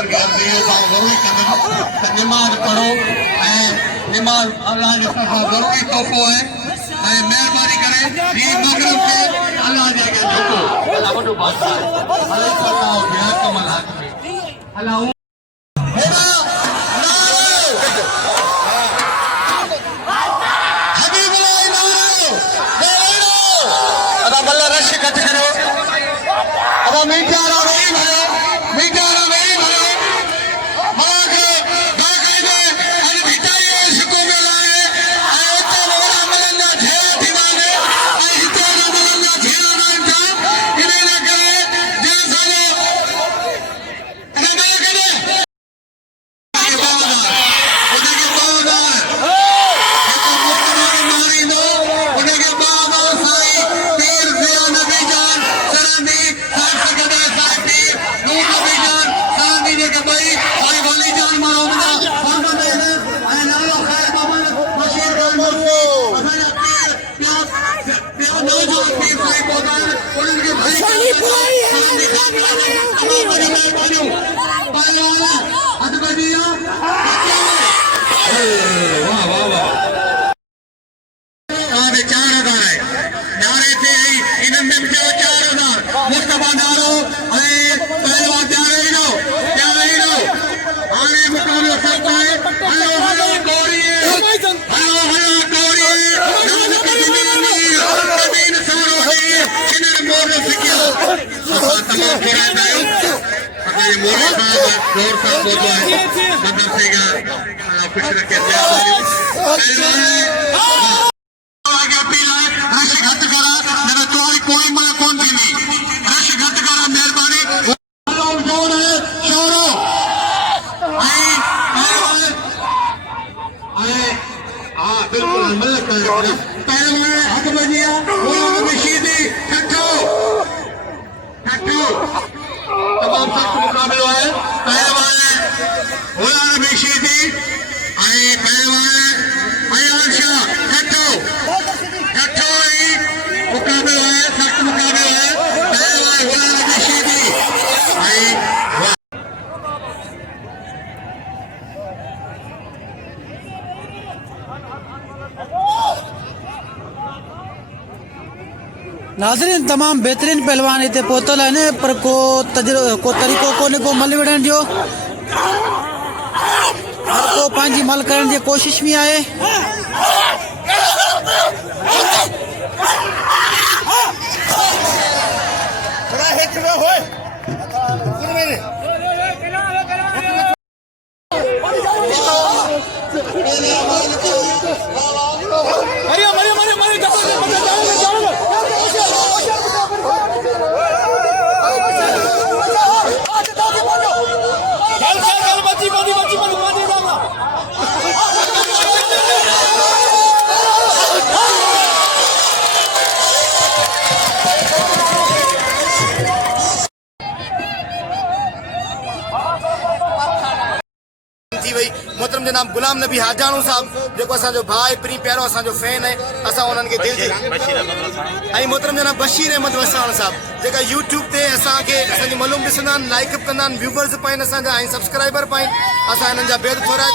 पर ज़रूरी कदम नमाज पढ़ो नमाज अल्लाह के तरफ़ां ज़रूरी तोहफ़ो है मेहरबानी करे ये मगरिब के अल्लाह जे अॻियां झुको अल्लाह वॾो बादशाह अल्लाह सल्लल्लाहु अलैहि अल्लाह नाज़रीन तमाम बेहतरीन पहलवान इतने पहुतल है पर को तरीक़ो कोन्हे को मल विढ़ण जो हर को पंहिंजी मल करण जी कोशिश में आहे मोहतरम जनाब गुलाम नबी हाजाणू साहब जो असो भाई प्री प्यारो असो फैन है असा उनके दिल से मोहतरम जनाब बशीर अहमद वसाण साहब जो यूट्यूब ते असि मालूम ॾिसंदा लाइक कंदा व्यूवर्स पाइन असा सब्सक्राइबर पाइन असा इन बेद थोड़ा